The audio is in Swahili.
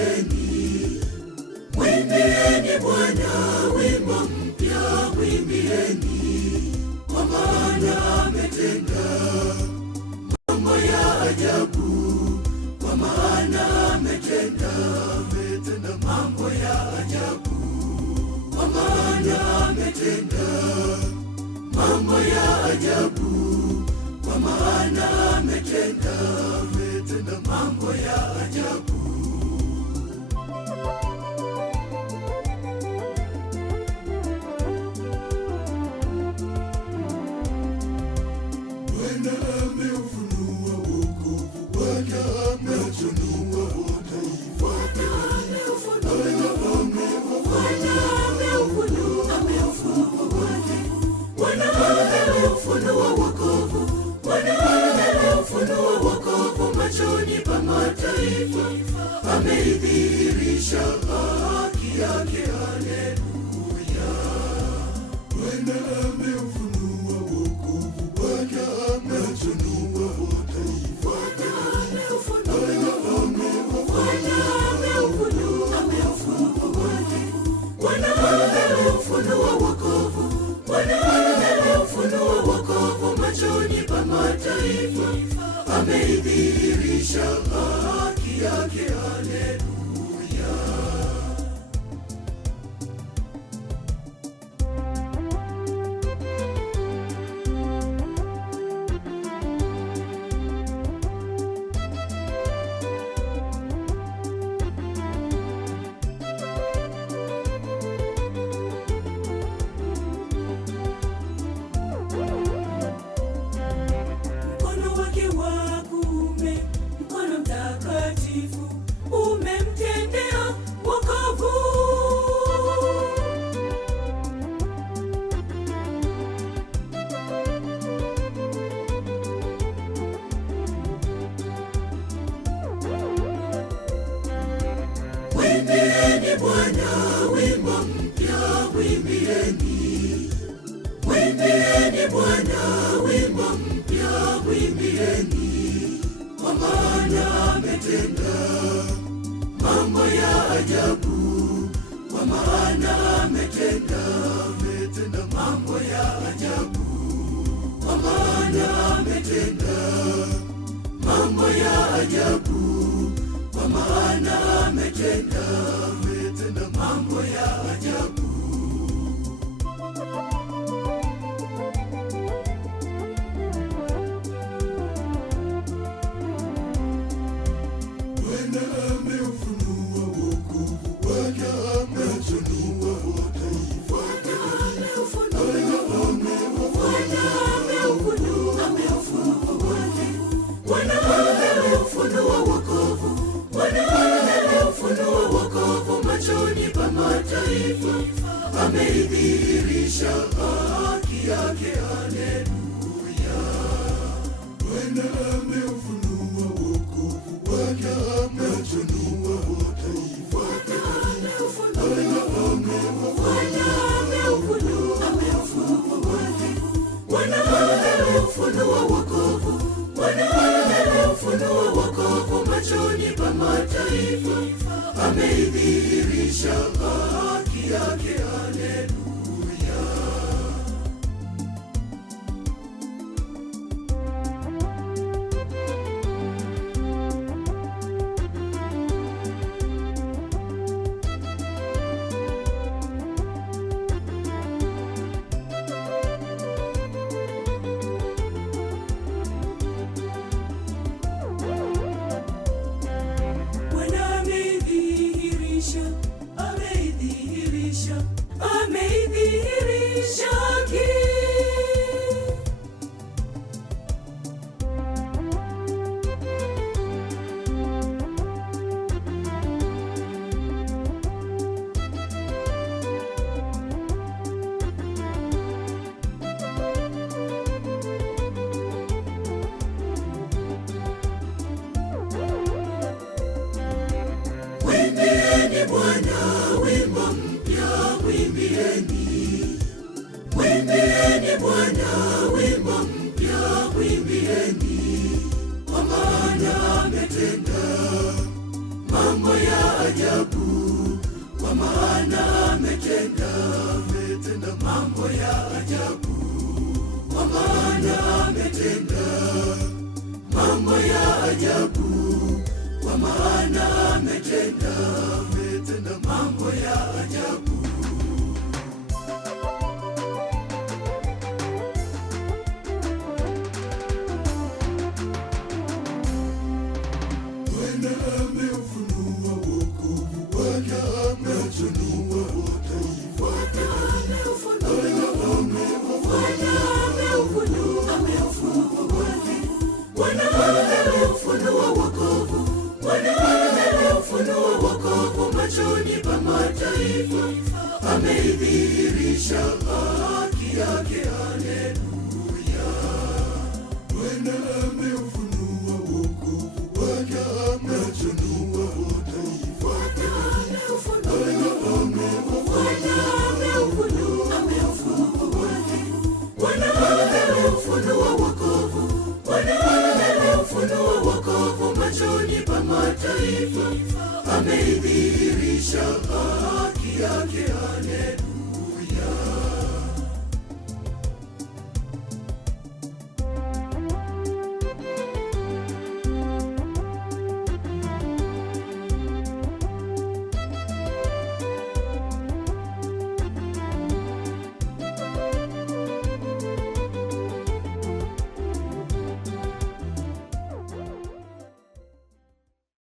mwimbieni. Mwimbieni Bwana wimbo mpya, mwimbieni, kwa maana ametenda mambo ya ajabu, kwa maana ametenda mambo ya ajabu, kwa maana ametenda mambo ya ajabu, kwa maana ametenda mambo ya ajabu. Bwana ameufunua wokovu wake, ameufunua mataifa. Ameufunua wokovu, Bwana ameufunua wokovu machoni pa mataifa, ameidhihirisha haki yake. Haleluya! Bwana ameufunua wokovu wake, ameufunua mataifa. Ameufunua wokovu, Bwana ameufunua wokovu machoni pa mataifa, ameidhihirisha haki yake. Haleluya! Umemtendea wokovu. Mwimbieni Bwana wimbo mpya, mwimbieni. Mwimbieni Bwana wimbo mpya, mwimbieni, kwa maana ametenda mambo ya ajabu, kwa maana ametenda mambo ya ajabu, kwa maana ametenda mambo ya ajabu, kwa maana ametenda mambo ya ajabu. Ameufunua wokovu, Bwana ameufunua wokovu machoni pa mataifa, ameidhihirisha haki yake. Haleluya! Bwana ameufunua wokovu wake, ameufunua mataifa. Bwana ameufunua wokovu, Bwana ameufunua wokovu machoni pa mataifa, ameidhihirisha haki yake. Haleluya! Ameidhihirisha haki. Mwimbieni Bwana wimbo mpya, mwimbieni. Mwimbieni Bwana wimbo mpya, mwimbieni, kwa maana ametenda mambo ya ajabu. kwa maana ametenda mambo ya ajabu, kwa maana ametenda mambo ya ajabu, kwa maana ametenda mambo ya ajabu. Bwana ameufunua wokovu wake, ameufunua mataifa. Ameufunua wokovu machoni pa mataifa, ameidhihirisha haki yake. Haleluya! Bwana ameufunua wokovu wake, machoni pa mataifa. Ameufunua wokovu machoni pa mataifa, ameidhihirisha haki yake.